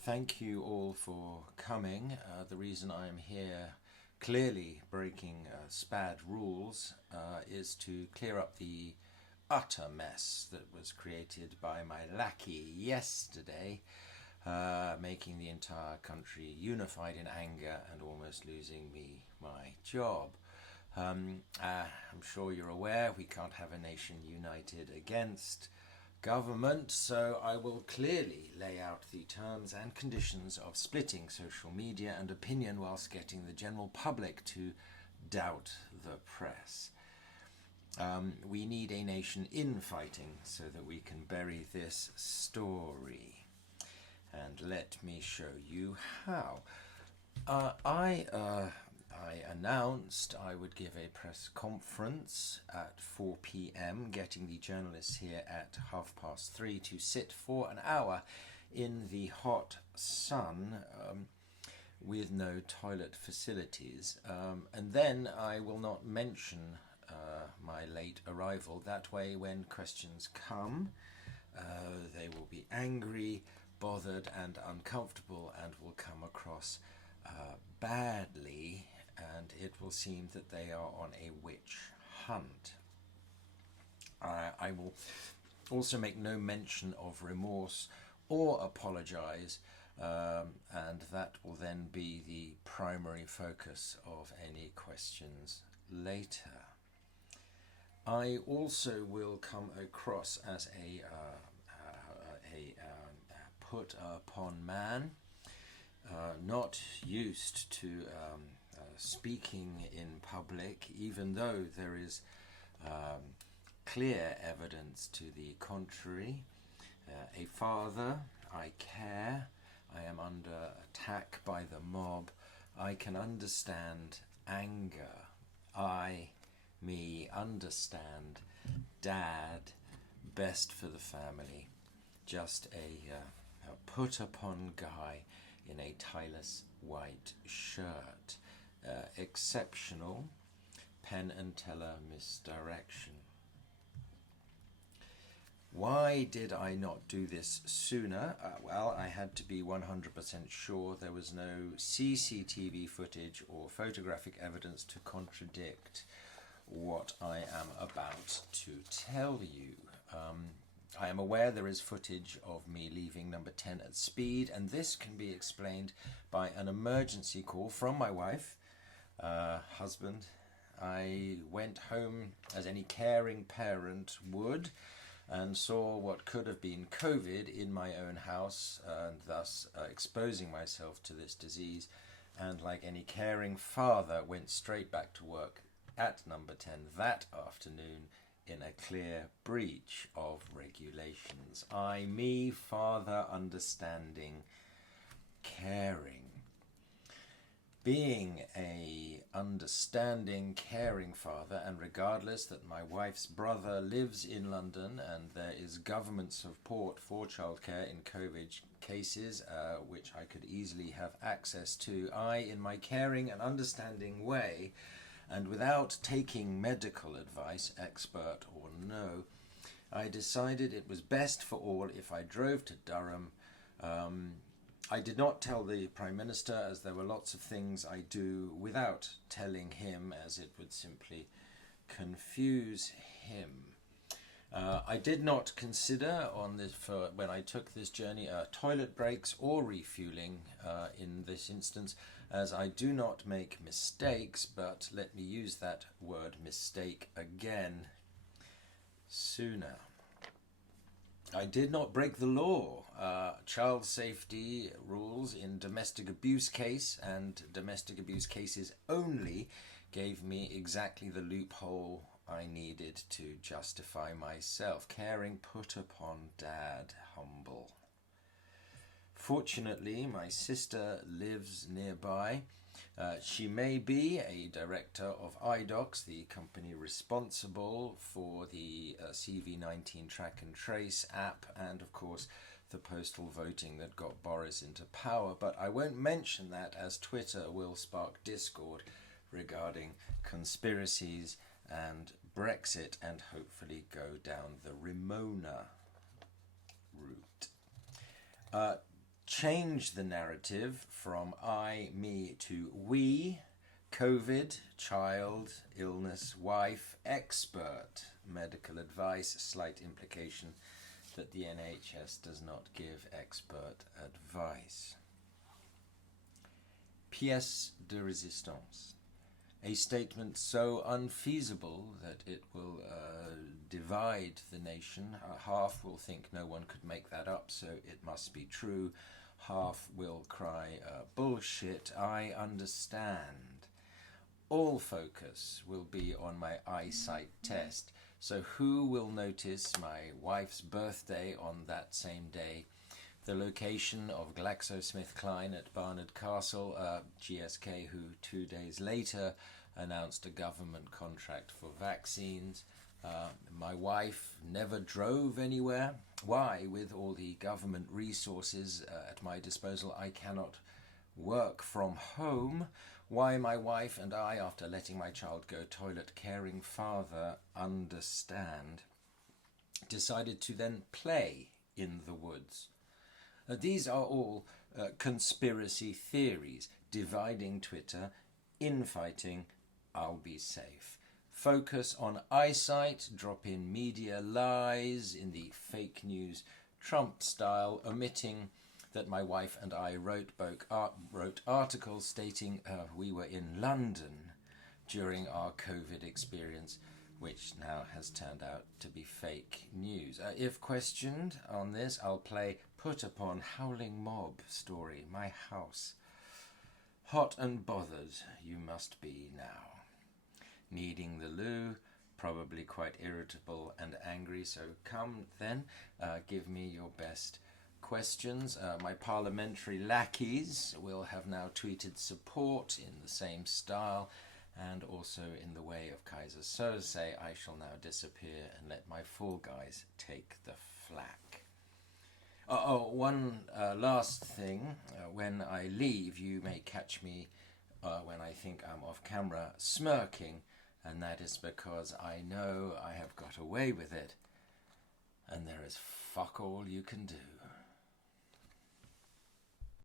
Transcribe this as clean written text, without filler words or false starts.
Thank you all for coming. The reason I'm here, clearly breaking SPAD rules, is to clear up the utter mess that was created by my lackey yesterday, making the entire country unified in anger and almost losing me my job. I'm sure you're aware we can't have a nation united against government, so I will clearly lay out the terms and conditions of splitting social media and opinion whilst getting the general public to doubt the press. We need a nation infighting so that we can bury this story. And let me show you how. I announced I would give a press conference at 4 p.m, getting the journalists here at 3:30 to sit for an hour in the hot sun with no toilet facilities. And then I will not mention my late arrival. That way, when questions come, they will be angry, bothered and uncomfortable and will come across badly, and it will seem that they are on a witch hunt. I will also make no mention of remorse or apologize, and that will then be the primary focus of any questions later. I also will come across as a put upon man, not used to speaking in public, even though there is clear evidence to the contrary. A father, I care, I am under attack by the mob, I can understand anger, me understand dad, best for the family, just a put upon guy in a tieless white shirt. Exceptional Penn and Teller misdirection. Why did I not do this sooner? Well, I had to be 100% sure there was no CCTV footage or photographic evidence to contradict what I am about to tell you. I am aware there is footage of me leaving number 10 at speed, and this can be explained by an emergency call from my wife, husband. I went home as any caring parent would and saw what could have been COVID in my own house, and thus exposing myself to this disease, and like any caring father went straight back to work at number 10 that afternoon in a clear breach of regulations. Me, father, understanding, caring. Being a understanding, caring father, and regardless that my wife's brother lives in London and there is government support for childcare in COVID cases, which I could easily have access to, in my caring and understanding way, and without taking medical advice, expert or no, I decided it was best for all if I drove to Durham. I did not tell the Prime Minister, as there were lots of things I do without telling him, as it would simply confuse him. I did not consider when I took this journey toilet breaks or refueling in this instance, as I do not make mistakes, but let me use that word mistake again sooner. I did not break the law. Child safety rules in domestic abuse case and domestic abuse cases only gave me exactly the loophole I needed to justify myself. Caring, put upon dad, humble. Fortunately, my sister lives nearby. She may be a director of iDocs, the company responsible for the CV19 track and trace app, and of course the postal voting that got Boris into power. But I won't mention that, as Twitter will spark discord regarding conspiracies and Brexit, and hopefully go down the Ramona route. change the narrative from I, me to we. COVID, child, illness, wife, expert, medical advice, slight implication that the NHS does not give expert advice. Pièce de résistance. A statement so unfeasible that it will divide the nation. Half will think no one could make that up, so it must be true. Half will cry, bullshit, I understand. All focus will be on my eyesight test. So who will notice my wife's birthday on that same day? The location of GlaxoSmithKline at Barnard Castle, GSK, who 2 days later announced a government contract for vaccines. My wife never drove anywhere. Why, with all the government resources at my disposal, I cannot work from home? Why my wife and I, after letting my child go toilet caring father understand, decided to then play in the woods. These are all conspiracy theories, dividing Twitter, infighting, I'll be safe. Focus on eyesight, drop in media lies in the fake news Trump style, omitting that my wife and I wrote articles stating we were in London during our COVID experience, which now has turned out to be fake news. If questioned on this, I'll play Put Upon Howling Mob story, my house. Hot and bothered you must be now. Needing the loo, probably quite irritable and angry, so come then, give me your best questions. My parliamentary lackeys will have now tweeted support in the same style, and also in the way of Kaiser Soze, I shall now disappear and let my fall guys take the flak. One last thing. When I leave, you may catch me when I think I'm off camera smirking, and that is because I know I have got away with it, and there is fuck all you can do.